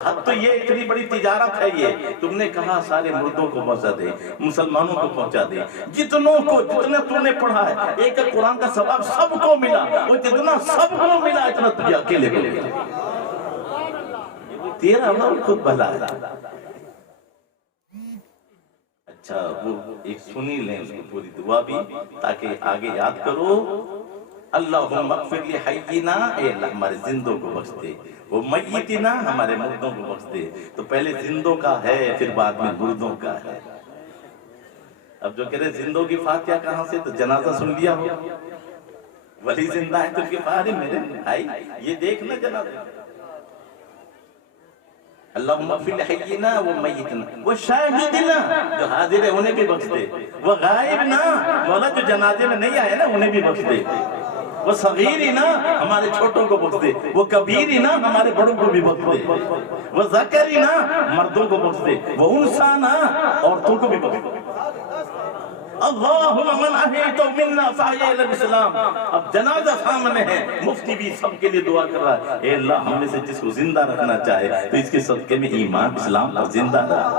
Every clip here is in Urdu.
اب تو یہ اتنی بڑی تجارت ہے، یہ تم نے کہا سارے مردوں کو پہنچا دے، مسلمانوں کو پہنچا دے، جتنوں کو جتنا تم نے پڑھا ہے، ایک قرآن کا ثواب سب کو ملا، وہ جتنا سب کو ملا اتنا تجھے اکیلے کو ملا، تیرا عمل خود بھلا ہے۔ اچھا وہ ایک سنی لیں اس کو پوری دعا بھی، تاکہ آگے یاد کرو۔ اللہم اغفر لی حینا، اے اللہ ہمارے زندوں کو بخش دے، وہ میتنا ہمارے مردوں کو بخش دے۔ تو پہلے زندوں کا ہے، پھر بعد میں مردوں کا ہے۔ اب جو کہہ رہے زندوں کی فاتحہ کہاں سے، تو جنازہ سن لیا ہو، ولی زندہ ہے تو ان کے فاتحہ میرے بھائی یہ دیکھنا جنازہ۔ اللہم اغفر لی حینا و میتنا و شاہدنا، جو حاضر ہے انہیں بھی بخش دے، وہ غائبنا، مولا جو جنازے میں نہیں آئے نا انہیں بھی بخش دے، وہ صغیرنا ہمارے چھوٹوں کو بخش دے، وہ کبیرنا ہمارے بڑوں کو بھی بخش دے، وہ ذکرنا مردوں کو بخش دے، وہ انسانا عورتوں کو بھی بخش دے۔ اللہم من احییت منا فاحیہ الی الاسلام۔ اب جنازہ سامنے ہے، مفتی بھی سب کے لیے دعا کر رہا ہے، اے اللہ ہم میں سے جس کو زندہ رکھنا چاہے تو اس کے صدقے میں ایمان اسلام پر زندہ رہا۔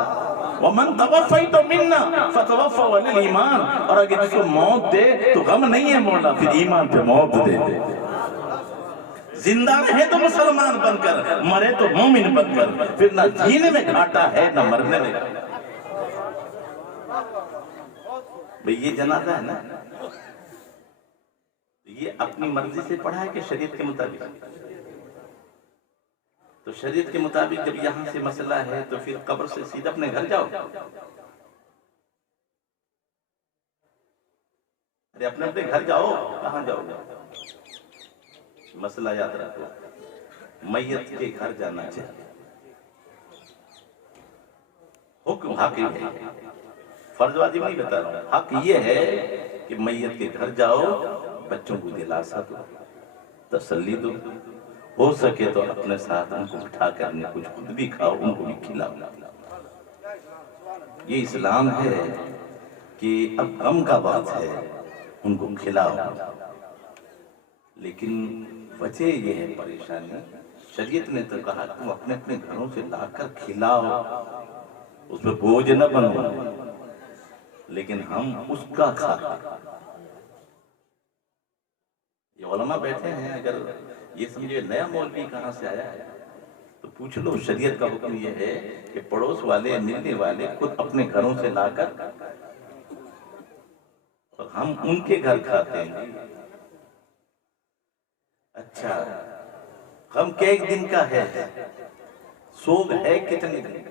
وَمَن تَوَفَّيْتَ مِنَّا فَتَوَفَّوْا عَلَى الْإِيمَانِ، اور اگر جس کو موت دے تو غم نہیں ہے مولا، پھر ایمان پہ موت دے دے۔ زندہ رہے تو مسلمان بن کر، مرے تو مومن بن کر، پھر نہ جینے میں گھاٹا ہے نہ مرنے میں گھاٹا۔ بھئی یہ جنازہ ہے نا، یہ اپنی مرضی سے پڑھا ہے کہ شریعت کے مطابق؟ تو شریعت کے مطابق جب یہاں سے مسئلہ ہے تو پھر قبر سے سیدھا اپنے گھر جاؤ، ارے اپنے گھر جاؤ، کہاں جاؤ گے؟ مسئلہ یاد رکھو، میت کے گھر جانا چاہیے، حکم حق ہے، فرض واجب نہیں بتا رہا ہوں، حق یہ ہے کہ میت کے گھر جاؤ، بچوں کو دلاسا دو، تسلی دو، ہو سکے تو اپنے ساتھ ان کو بٹھا کر کچھ خود بھی کھاؤ، ان کو بھی کھلاؤ۔ یہ اسلام ہے کہ اب غم کا وقت ہے، ان کو کھلاؤ، لیکن وجہ یہ ہے پریشانی، شریعت نے تو کہا تم اپنے اپنے گھروں سے لا کر کھلاؤ، اس پہ بوجھ نہ بنو، لیکن ہم اس کا کھاتے۔ یہ علماء بیٹھے ہیں، اگر یہ سمجھے نیا مولوی کہاں سے آیا ہے تو پوچھ لو، شریعت کا حکم یہ ہے کہ پڑوس والے ملنے والے خود اپنے گھروں سے لا کر، اور ہم ان کے گھر کھاتے ہیں۔ اچھا غم کے ایک دن کا ہے، سوگ ہے کتنے دن؟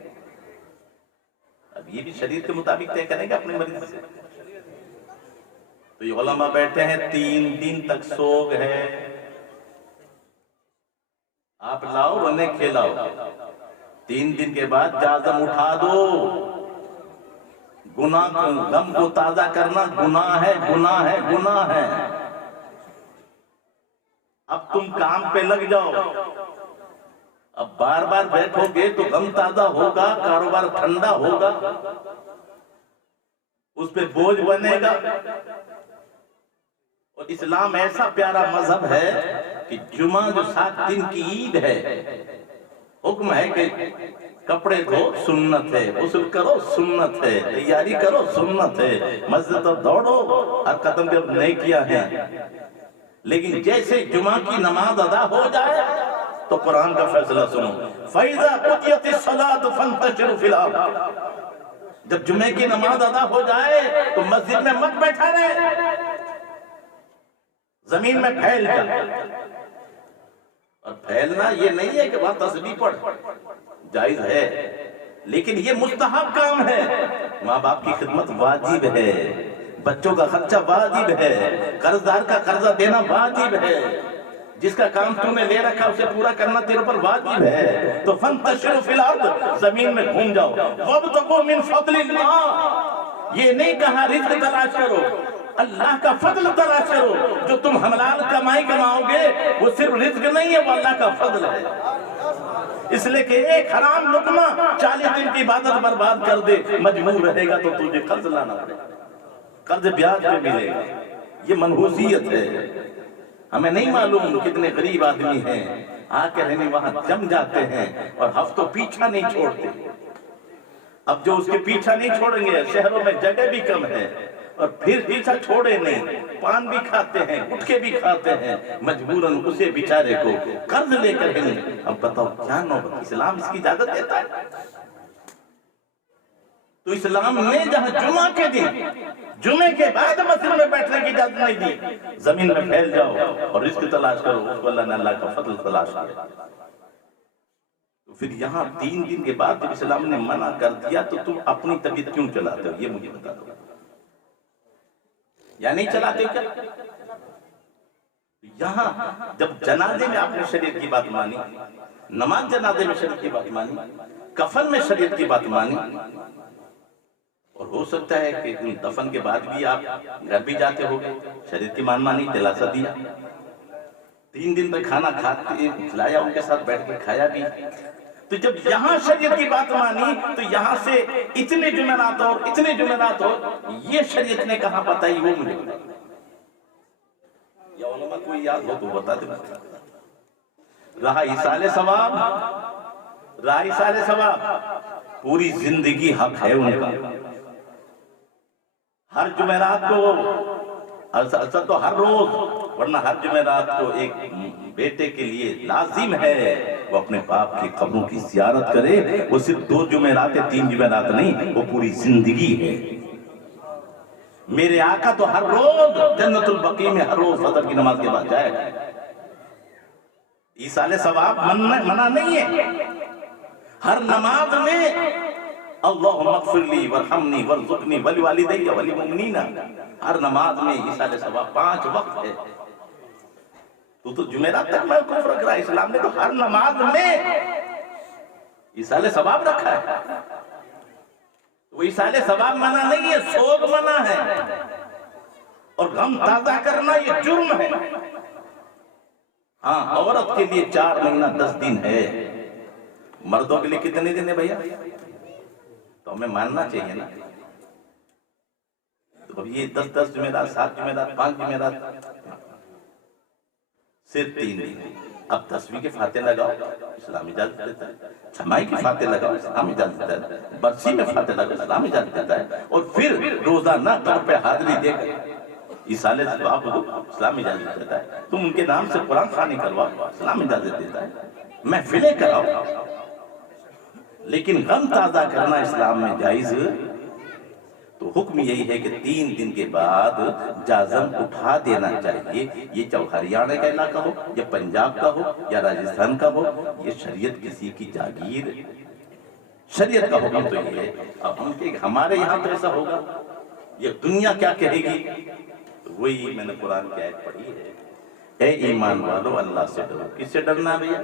اب یہ بھی شریعت کے مطابق طے کریں گے اپنی مرضی سے۔ تو یہ علماء بیٹھے ہیں 3 دن تک سوگ ہے، آپ لاؤ انہیں کھلاؤ، 3 دن کے بعد جازم اٹھا دو، گناہ غم کو تازہ کرنا گناہ ہے، گناہ ہے، گناہ ہے۔ اب تم کام پہ لگ جاؤ، اب بار بار بیٹھو گے تو غم تازہ ہوگا، کاروبار ٹھنڈا ہوگا، اس پہ بوجھ بنے گا۔ اور اسلام ایسا پیارا مذہب ہے کہ جمعہ جو 7 دن کی عید ہے، حکم ہے کہ کپڑے دھو سنت ہے، غسل کرو سنت ہے، تیاری کرو سنت ہے، مسجد تو دوڑو، ہر قدم پہ نہیں کیا ہے، لیکن جیسے جمعہ کی نماز ادا ہو جائے تو قرآن کا فیصلہ سنو، فَإِذَا قُضِيَتِ الصَّلَاةُ فَانْتَشِرُوا فِي الْأَرْضِ، جب جمعے کی نماز ادا ہو جائے تو مسجد میں مت بیٹھا رہے، زمین میں پھیل جا۔ اور پھیلنا یہ نہیں ہے کہ وہاں تسبیح پڑھ، جائز ہے، لیکن یہ مستحب کام ہے، ماں باپ کی خدمت واجب ہے، بچوں کا خرچہ واجب ہے، قرض دار کا قرضہ دینا واجب ہے، جس کا کام تم نے لے رکھا اسے پورا کرنا تیرے پر واجب ہے، تو فَانْتَشِرُوا فِي الْأَرْضِ، زمین میں گھوم جاؤ، وَابْتَغُوا مِنْ فَضْلِ اللَّهِ، یہ نہیں کہا رزق تلاش کرو، اللہ کا فضل تلاش کرو، جو تم حلال کمائی کماؤ گے وہ صرف رزق نہیں ہے، وہ اللہ کا فضل ہے۔ اس لئے کہ ایک حرام لقمہ 40 دن کی عبادت برباد کر دے، مجبور رہے گا تو تجھے قرض لانا پڑے گا، قرض بیاج پہ ملے گا، یہ منحوسیت ہے۔ ہمیں نہیں معلوم کتنے غریب آدمی ہیں آ کے رہنے وہاں جم جاتے ہیں اور ہفتوں پیچھا نہیں چھوڑتے. اب جو اس کے پیچھا نہیں چھوڑیں گے، شہروں میں جگہ بھی کم ہے اور پھر پیچھا چھوڑے نہیں، پان بھی کھاتے ہیں، گٹکے بھی کھاتے ہیں، مجبوراً اسے بیچارے کو قرض لے کر ہیں. اب بتاؤ کیا نوبت، اسلام اس کی اجازت دیتا ہے؟ تو اسلام نے جہاں جمعہ کے دن، جمعے کے بعد مسجد میں بیٹھنے کی اجازت نہیں دی. زمین میں پھیل جاؤ اور رزق تلاش کرو، اس کو اللہ نے اللہ کا فضل تلاش کیا. تو پھر یہاں 3 دن کے بعد جب اسلام نے منع کر دیا تو تم اپنی طبیعت کیوں چلاتے ہو؟ یہ مجھے بتا دو. یا نہیں چلاتے کیا؟ یہاں جب جنازے میں آپ نے شریعت کی بات مانی، نماز جنازے میں شریعت کی بات مانی، کفن میں شریعت کی بات مانی، اور ہو سکتا ہے کہ دفن کے بعد بھی آپ گھر بھی جاتے ہو گے، شریعت کی مان مانی، دلاسا دیا، 3 دن تک کھانا کھاتے کھلایا، ان کے ساتھ بیٹھ کے کھایا بھی. تو جب یہاں شریعت کی بات مانی تو یہاں سے اتنے جمعرات اور اتنے جمعرات ہو، یہ شریعت نے کہاں بتائی وہ مجھے بتا. یا علماء کوئی یاد ہو تو بتا دیں. رہا ایصال ثواب، رہا ایصال ثواب، پوری زندگی حق ہے ان کا. ہر جمعرات کو، اصل تو ہر روز، ورنہ ہر جمعرات کو ایک بیٹے کے لیے لازم ہے وہ اپنے باپ کی قبروں کی زیارت کرے. وہ صرف 2 جمعرات 3 جمعرات نہیں، وہ پوری زندگی ہے. میرے آقا تو ہر روز جنت البقیع میں ہر روز فجر کی نماز کے بعد جائے گا. ایصال ثواب منع نہیں ہے. ہر نماز میں اللہم اغفر لی ورحمنی ورزقنی ولوالدی وللمؤمنین، ہر نماز میں ایصال ثواب 5 وقت ہے. تو جمعرات تک میں کفر رکھ رہا ہے. اسلام نے تو ہر نماز میں ایصال ثواب رکھا ہے. وہ ایصال ثواب منع نہیں ہے، سوگ منع ہے، اور غم تازہ کرنا یہ جرم ہے. ہاں عورت کے لیے 4 مہینہ 10 دن ہے، مردوں کے لیے کتنے دن ہے بھیا؟ تو ہمیں ماننا چاہیے نا. تو اب یہ 10 جمعرات، 7 جمعرات، 5 جمعرات، صرف 3 دن. اب 10ویں کے فاتح لگاؤ، اسلام اجازت دیتا ہے. 6 کے فاتح لگاؤ، اسلام اجازت دیتا ہے. برسی میں فاتح لگاؤ، اسلام اجازت دیتا ہے. اور پھر روزانہ طور پہ حاضری دے کر ایصال ثواب دو، اسلام اجازت دیتا ہے. تم ان کے نام سے قرآن خوانی کرواؤ، اسلام اجازت دیتا ہے. محفلیں کراؤ، لیکن غم تازہ کرنا اسلام میں جائز. تو حکم یہی ہے کہ 3 دن کے بعد جازم اٹھا دینا چاہیے. یہ چاہے ہریانہ کا علاقہ ہو یا پنجاب کا ہو یا راجستھان کا ہو، یہ شریعت کسی کی جاگیر، شریعت کا حکم تو یہ ہے. اب ہم کہ ہمارے یہاں تو ایسا ہوگا، یہ دنیا کیا کہے گی؟ تو وہی میں نے قرآن کی آیت پڑھی ہے، اے ایمان والو اللہ سے ڈرو. کس سے ڈرنا ہے بھیا؟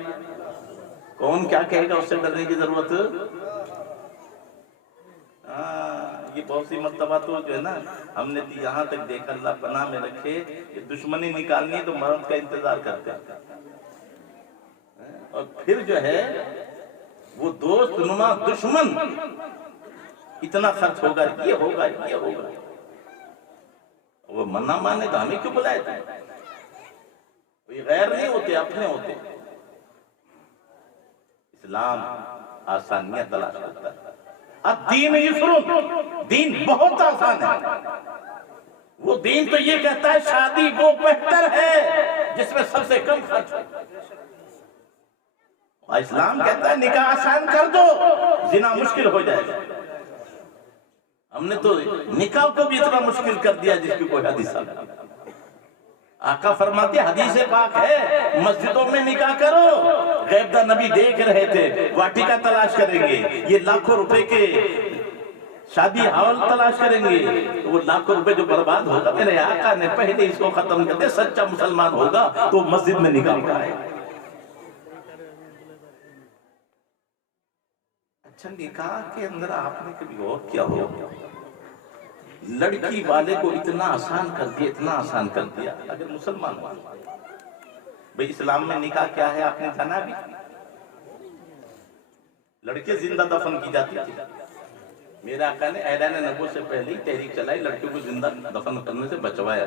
کون کیا کہے گا اس سے ڈرنے کی ضرورت؟ یہ بہت سی مرتبہ تو جو ہے نا ہم نے یہاں تک دیکھا، اللہ پناہ میں رکھے، کہ دشمنی نکالنی ہے تو مرد کا انتظار کرتے ہیں، اور پھر جو ہے وہ دوست نما دشمن اتنا خرچ ہوگا، یہ ہوگا، یہ ہوگا. وہ منع مانے تو ہمیں کیوں بلائے تھے؟ یہ غیر نہیں ہوتے، اپنے ہوتے. اسلام آسانیاں تلاش کرتا ہے. الدین یسر، دین بہت آسان ہے. وہ دین تو یہ کہتا ہے شادی وہ بہتر ہے جس میں سب سے کم خرچ ہو. اسلام کہتا ہے نکاح آسان کر دو، زنا مشکل ہو جائے گا. ہم نے تو نکاح کو بھی اتنا مشکل کر دیا جس کی کوئی حدیث نہیں. آقا فرماتے حدیث پاک ہے مسجدوں میں نکاح کرو. غیبدہ نبی دیکھ رہے تھے، واٹکا تلاش کریں گے، یہ لاکھوں روپے کے شادی ہال تلاش کریں گے، وہ لاکھوں روپے جو برباد ہوگا. میرے آقا نے پہلے اس کو ختم کر دیا. سچا مسلمان ہوگا تو مسجد میں نکاح پڑھائے. اچھا نکاح کے اندر آپ نے کبھی اور کیا ہو؟ لڑکی والے کو اتنا آسان کر دیا، اتنا آسان کر دیا. اگر مسلمان ہو بھئی اسلام میں نکاح کیا ہے آپ نے جانا بھی؟ لڑکے زندہ دفن کی جاتی تھی. میرے آقا نے اعلان نبوت سے پہلے ہی تحریک چلائی، لڑکیوں کو زندہ دفن کرنے سے بچوایا.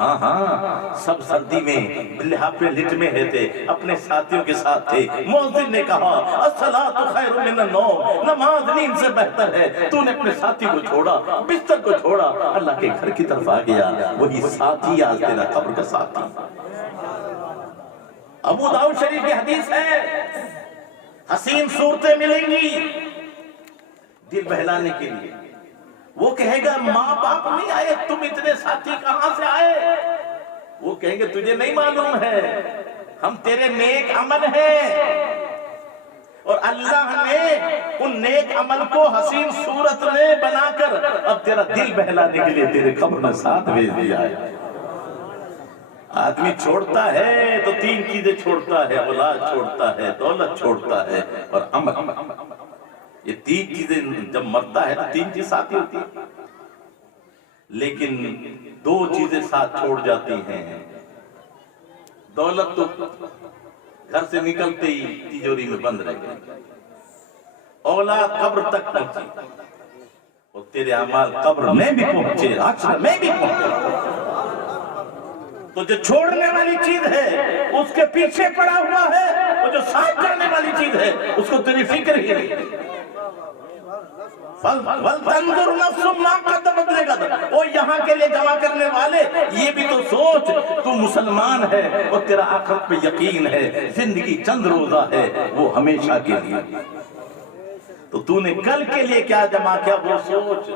ہاں ہاں، سب سردی میں لحافے لٹ میں تھے، اپنے ساتھیوں کے ساتھ تھے۔ مؤذن نے کہا الصلاۃ خیر من النوم، نماز نیند سے بہتر ہے۔ تو نے اپنے ساتھی کو چھوڑا، بستر کو چھوڑا، اللہ کے گھر کی طرف آ گیا۔ وہی ساتھی آج تیرا قبر کا ساتھی۔ ابو داؤد شریف کی حدیث ہے، حسین صورتیں ملیں گی دل بہلانے کے لیے۔ وہ کہے گا ماں باپ نہیں آئے، تم اتنے ساتھی کہاں سے آئے؟ وہ کہیں گے تجھے نہیں معلوم ہے، ہم تیرے نیک عمل ہیں، اور اللہ نے ان نیک عمل کو حسین صورت میں بنا کر اب تیرا دل بہلانے کے لیے تیرے قبر میں ساتھ بھیج دیا ہے۔ آدمی چھوڑتا ہے تو تین چیزیں چھوڑتا ہے، اولاد چھوڑتا ہے، دولت چھوڑتا ہے، اور عمل۔ یہ تین چیزیں جب مرتا ہے تو تین چیز ساتھ ہی ہوتی ہے، لیکن دو چیزیں ساتھ چھوڑ جاتی ہیں۔ دولت تو گھر سے نکلتے ہی تجوری میں بند رہ گئی، اولاد قبر تک پہنچی، اور تیرے اعمال قبر میں بھی پہنچے، حشر میں بھی پہنچے۔ تو جو چھوڑنے والی چیز ہے اس کے پیچھے پڑا ہوا ہے، اور جو ساتھ جانے والی چیز ہے اس کو تیری فکر ہی نہیں۔ وَلْتَنْظُرْ نَفْسٌ مَا قَدَّمَتْ لِغَدٍ، اور یہاں کے لیے جمع کرنے والے یہ بھی تو سوچ، تو مسلمان ہے اور تیرا آخرت پہ یقین ہے، زندگی چند روزہ ہے، وہ ہمیشہ کے لیے، تو تو نے کل کے لیے کیا جمع کیا وہ سوچ۔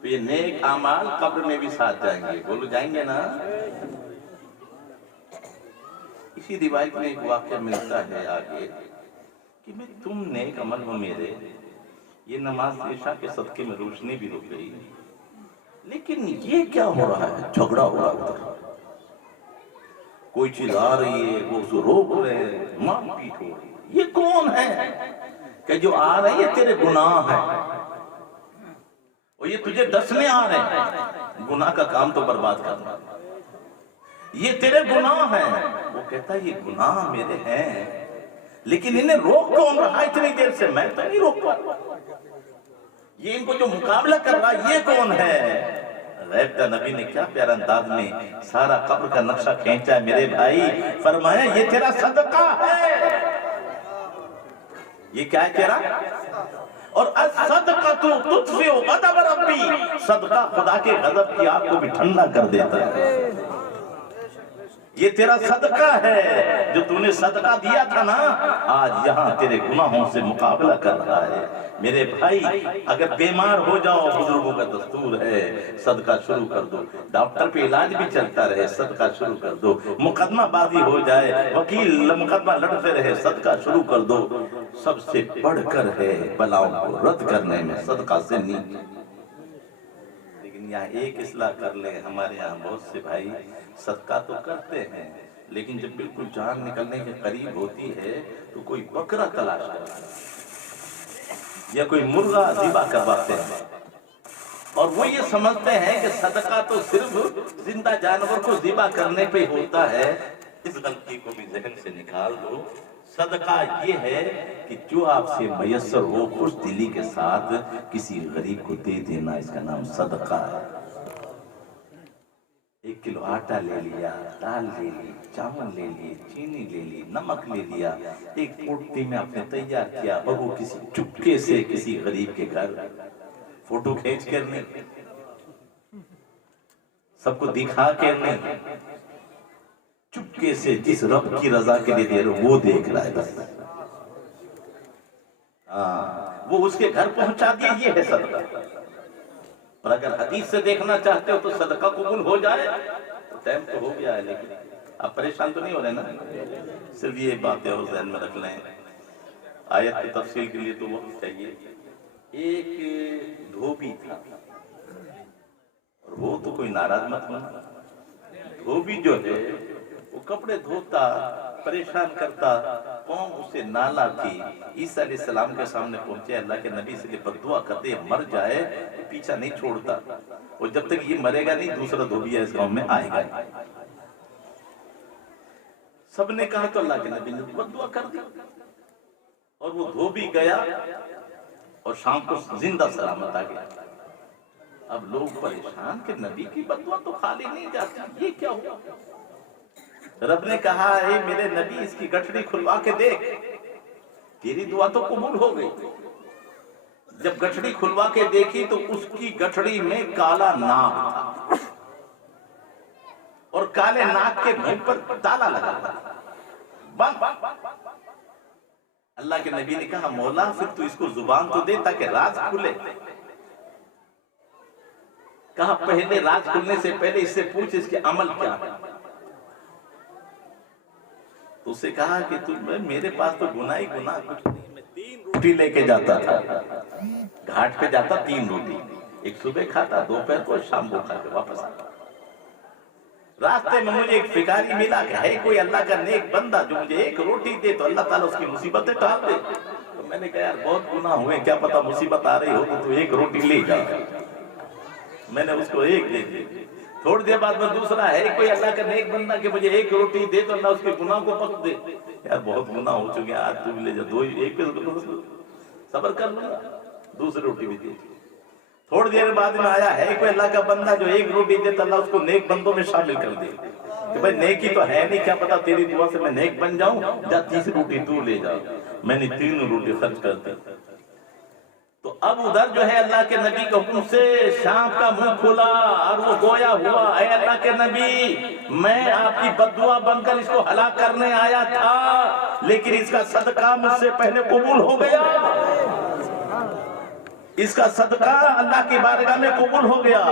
تو یہ نیک اعمال قبر میں بھی ساتھ جائیں گے، بولو جائیں گے نا؟ اسی روایت میں ایک واقعہ ملتا ہے آگے کہ میں تم نیک عمل ہو میرے، یہ نماز عشاء کے صدقے میں روشنی بھی رک گئی، لیکن یہ کیا ہو رہا ہے؟ جھگڑا ہو رہا ہے، کوئی چیز آ رہی ہے وہ اسے روک رہے ہیں، مار پیٹ ہو رہی ہے۔ یہ کون ہے کہ جو آ رہی ہے تیرے گناہ ہے، اور یہ تجھے ڈسنے آ رہے ہیں، گناہ کا کام تو برباد کرنا، یہ تیرے گناہ ہیں۔ وہ کہتا ہے یہ گناہ میرے ہیں، لیکن انہیں روک کون رہا اتنی دیر سے؟ میں تو نہیں روک پا، یہ ان کو جو مقابلہ کر رہا یہ کون ہے؟ غیب کا نبی نے کیا پیارا انداز میں سارا قبر کا نقشہ کھینچا ہے میرے بھائی، فرمایا یہ تیرا صدقہ ہے۔ یہ کیا ہے تیرا؟ اور الصدقۃ تطفئ غضب ربی، صدقہ خدا کے غضب کی آگ کو بھی ٹھنڈا کر دیتا ہے۔ یہ تیرا صدقہ ہے، جو تو نے صدقہ دیا تھا نا، آج یہاں تیرے گناہوں سے مقابلہ کر رہا ہے۔ میرے بھائی اگر بیمار ہو جاؤ، بزرگوں کا دستور ہے صدقہ شروع کر دو، ڈاکٹر پہ علاج بھی چلتا رہے صدقہ شروع کر دو، مقدمہ بازی ہو جائے وکیل مقدمہ لڑتے رہے صدقہ شروع کر دو۔ سب سے بڑھ کر ہے بلاؤں کو رد کرنے میں صدقہ سے نہیں۔ لیکن یہاں ایک اصلاح کر لیں، ہمارے یہاں بہت سے بھائی صدقہ تو کرتے ہیں، لیکن جب بالکل جان نکلنے کے قریب ہوتی ہے تو کوئی بکرا تلاش کرتا ہے یا کوئی مرغا ذبح کرواتے ہیں، اور وہ یہ سمجھتے ہیں کہ صدقہ تو صرف زندہ جانور کو ذبح کرنے پہ ہوتا ہے۔ اس غلطی کو بھی ذہن سے نکال دو۔ صدقہ یہ ہے کہ جو آپ سے میسر ہو خوش دلی کے ساتھ کسی غریب کو دے دینا، اس کا نام صدقہ ہے۔ 1 کلو آٹا لے لیا، دال لے لی، چاول لے لی، چینی لے لی، نمک لے لیا، ایک پوٹی میں آپ نے تیار کیا، اور وہ کسی چپکے سے کسی غریب کے گھر فوٹو کھینچ کر نہیں، سب کو دکھا کے نہیں، چپکے سے جس رب کی رضا کے لیے دے رہے وہ دیکھ رہا ہے بس، وہ اس کے گھر پہنچا دیا، یہ ہے صدقہ۔ اور اگر حدیث سے دیکھنا چاہتے ہو تو صدقہ قبول ہو جائے تو ٹائم تو ہو گیا ہے، لیکن آپ پریشان تو نہیں ہو رہے نا؟ صرف یہ باتیں اور ذہن میں رکھ لیں، آیت کی تفصیل کے لیے تو وقت چاہیے۔ ایک دھوبی تھا، اور وہ تو کوئی ناراض مت ہونا، دھوبی جو ہے وہ کپڑے دھوتا، پریشان کرتا، قوم اسے نالا تھی۔ عیسیٰ علیہ السلام کے سامنے پہنچے، اللہ کے نبی سے بد دعا کرتے مر جائے، پیچھا نہیں چھوڑتا، اور جب تک یہ مرے گا نہیں دوسرا دھوبی اس گاؤں میں آئے گا۔ سب نے کہا تو اللہ کے نبی نے بد دعا کر دی، اور وہ دھوبی گیا اور شام کو زندہ سلامت آ گیا۔ اب لوگ پریشان کہ نبی کی بددعا تو خالی نہیں جاتی، یہ کیا ہوا؟ رب نے کہا اے میرے نبی اس کی گٹھڑی کھلوا کے دیکھ، تیری دعا تو قبول ہو گئی۔ جب گٹھڑی کھلوا کے دیکھی تو اس کی گٹھڑی میں کالا ناگ تھا اور کالے ناگ کے منہ پر تالا لگا تھا، بند۔ اللہ کے نبی نے کہا مولا پھر تو اس کو زبان تو دے تاکہ راز کھلے۔ کہا پہلے راز کھلنے سے پہلے اس سے پوچھ اس کے عمل کیا ہے۔ تو اسے کہا کہ میرے پاس تو گناہ ہی گناہ کچھ نہیں، میں 3 روٹی لے کے جاتا تھا، گھاٹ پہ جاتا 3 روٹی، ایک صبح کھاتا، دوپہر کو، شام کو کھا کے واپس آتا۔ راستے میں مجھے ایک فکاری ملا کہ ہے کوئی اللہ کا نیک بندہ جو مجھے 1 روٹی دے تو اللہ تعالیٰ اس کی مصیبتیں ٹال دے۔ تو میں نے کہا یار بہت گناہ ہوئے، کیا پتا مصیبت آ رہی ہو تو 1 روٹی لے جا۔ میں نے اس کو 1 دے دی، تھوڑی دیر بعد میں دوسرا ہے کوئی اللہ کا نیک بندہ کہ مجھے 1 روٹی دے تو اللہ اس کے گناہ کو بخش دے۔ یار بہت گناہ ہو چکے ہیں، آج تو لے جا، 1 پہ صبر کر لوں گا، دوسری روٹی بھی دے دی۔ تھوڑی دیر بعد میں آیا ہے کوئی اللہ کا بندہ جو 1 روٹی دے تو اللہ اس کو نیک بندوں میں شامل کر دے کہ بھائی نیکی تو ہے نہیں، کیا پتا تیری دعا سے میں نیک بن جاؤں، جا 30 روٹی تو لے جا۔ میں نے 3 روٹی خرچ کر دی۔ تو اب ادھر جو ہے اللہ کے نبی کے حکم سے سانپ کا منہ کھلا اور وہ گویا ہوا اے اللہ کے نبی میں آپ کی بددعا بن کر اس کو ہلاک کرنے آیا تھا، لیکن اس کا صدقہ مجھ سے پہلے قبول ہو گیا، اس کا صدقہ اللہ کی بارگاہ میں قبول ہو گیا۔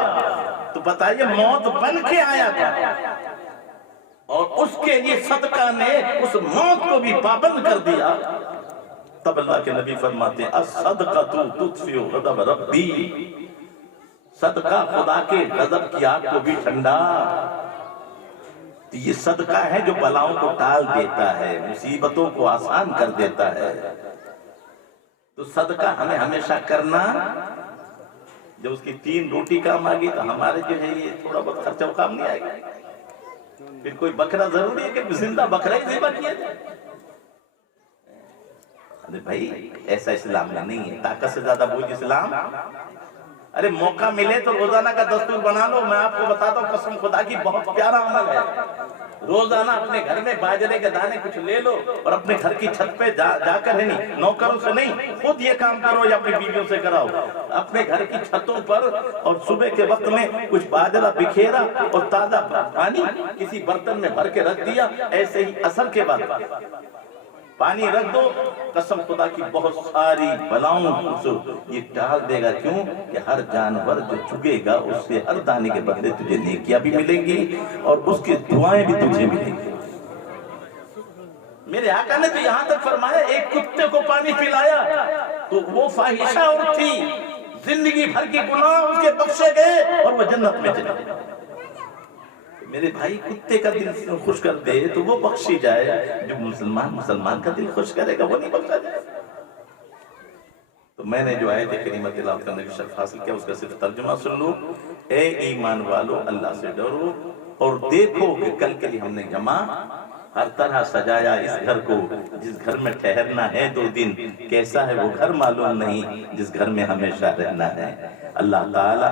تو بتائیے موت بن کے آیا تھا اور اس کے لیے صدقہ نے اس موت کو بھی پابند کر دیا۔ تب اللہ کے نبی فرماتے ہیں الصدقۃ تطفئ غضب ربی، صدقہ خدا کے غضب کی آگ کو بھی ٹھنڈا۔ یہ صدقہ ہے جو بلاؤں کو ٹال دیتا ہے، مصیبتوں کو آسان کر دیتا ہے۔ تو صدقہ ہمیں ہمیشہ کرنا۔ جب اس کی 3 روٹی کام آگی تو ہمارے جو ہے یہ تھوڑا بہت خرچہ کام نہیں آئے گا۔ پھر کوئی بکرا ضروری ہے کہ زندہ بکرا ہی ذبح کیا جائے؟ ارے بھائی ایسا اسلام میں نہیں ہے، طاقت سے زیادہ بوجھ اسلام۔ ارے موقع ملے تو روزانہ کا دستور بنا لو۔ میں آپ کو بتاتا ہوں قسم خدا کی بہت پیارا عمل ہے، روزانہ اپنے گھر میں باجرے کے دانے کچھ لے لو اور اپنے گھر کی چھت پہ جا کر ہے نہیں، نوکروں سے نہیں، خود یہ کام کرو یا اپنی بیویوں سے کراؤ، اپنے گھر کی چھتوں پر اور صبح کے وقت میں کچھ باجرہ بکھیرا اور تازہ پانی کسی برتن میں بھر کے رکھ دیا، ایسے ہی عصر کے بعد پانی رکھ دو، قسم خدا کی بہت ساری بلاؤں کو یہ ٹال دے گا۔ کیوں کہ ہر جانور جو چگے گا اس سے ہر دانے کے بدلے تجھے نیکیاں بھی ملیں گی اور اس کی دعائیں بھی تجھے ملیں گی۔ میرے آقا نے تو یہاں تک فرمایا ایک کتے کو پانی پلایا تو وہ فاحشہ عورت تھی، زندگی بھر کی گناہ اس کے بخشے گئے اور وہ جنت میں چلے گئے۔ میرے بھائی کتے کا دل خوش کر دے تو وہ بخشی جائے، جو مسلمان کا دل خوش کرے گا وہ نہیں بخشا جائے۔ تو میں نے جو آیت کریمہ تلاوت کرنے کا شرف حاصل کیا اس کا صرف ترجمہ سن لو۔ اے ایمان والو اللہ سے ڈرو اور دیکھو کہ کل کے لیے ہم نے جمع ہر طرح سجایا اس گھر کو، جس گھر میں ٹھہرنا ہے 2 دن، کیسا ہے وہ گھر معلوم نہیں جس گھر میں ہمیشہ رہنا ہے۔ اللہ تعالی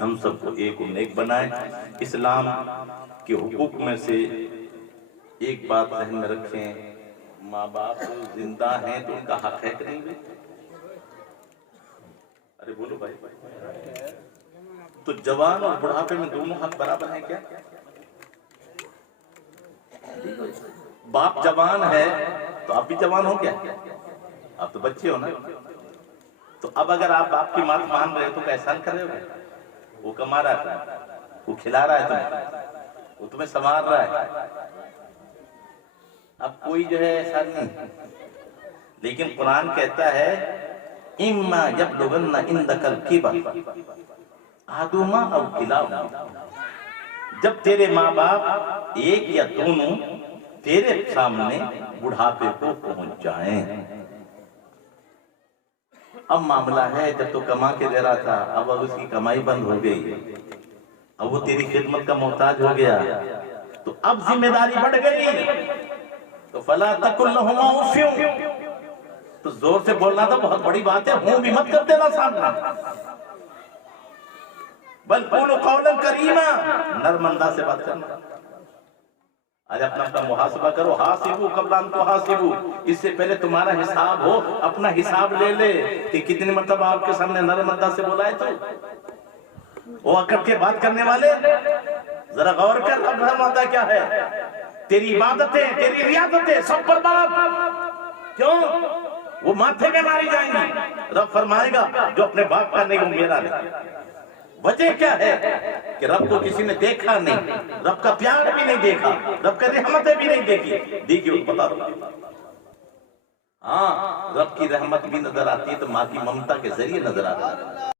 ہم سب کو ایک و نیک بنائے۔ اسلام کے حقوق میں سے ایک بات ذہن میں رکھیں، ماں باپ زندہ ہیں تو ان کا حق ہے کہ نہیں؟ ارے بولو بھائی، تو جوان اور بڑھاپے میں دونوں حق برابر ہیں کیا؟ باپ جوان ہے تو آپ بھی جوان ہو کیا؟ آپ تو بچے ہو نا۔ تو اب اگر آپ باپ کی بات مان رہے ہو تو احسان کر رہے ہو؟ وہ کما رہا ہے، وہ کھلا رہا ہے تمہیں، وہ تمہیں سنوار رہا ہے، اب کوئی جو ہے احسان نہیں۔ لیکن قرآن کہتا ہے اِمَّا يَبْلُغَنَّ عِنْدَكَ الْكِبَرَ أَحَدُهُمَا أَوْ كِلَاهُمَا، جب تیرے ماں باپ ایک یا دونوں تیرے سامنے بڑھاپے کو پہنچ جائیں۔ اب معاملہ ہے جب تو کما کے دے رہا تھا، اب اس کی کمائی بند ہو گئی، اب وہ تیری خدمت کا محتاج ہو گیا، تو اب ذمہ داری بڑھ گئی۔ تو فَلَا تَقُلْ لَهُمَا أُفٍّ، تو زور سے بولنا تو بہت بڑی بات ہے، ہوں بھی مت کر دینا سامنا۔ بل قولوا قولا کریما، نرم انداز سے بات کرنا۔ آج اپنا محاسبہ کرو، حاسبو قبل ان تحاسبو، اس سے پہلے تمہارا حساب ہو، اپنا حساب لے لے کہ کتنی مرتبہ آپ کے سامنے نرم انداز سے بولا ہے تو وہ اکڑ کے بات کرنے والے ذرا غور کر، رب فرماتا کیا ہے؟ تیری عبادتیں، تیری ریاضتیں سب برباد، کیوں؟ وہ ماتھے میں ماری جائیں گی۔ رب فرمائے گا جو اپنے باپ کا نہیں وہ میرا نہیں۔ وجہ کیا ہے کہ رب کو کسی نے دیکھا نہیں، رب کا پیار بھی نہیں دیکھا، رب کا رحمتیں بھی نہیں دیکھی وہ بتا دو۔ ہاں رب کی رحمت بھی نظر آتی ہے تو ماں کی ممتا کے ذریعے نظر آتی ہے۔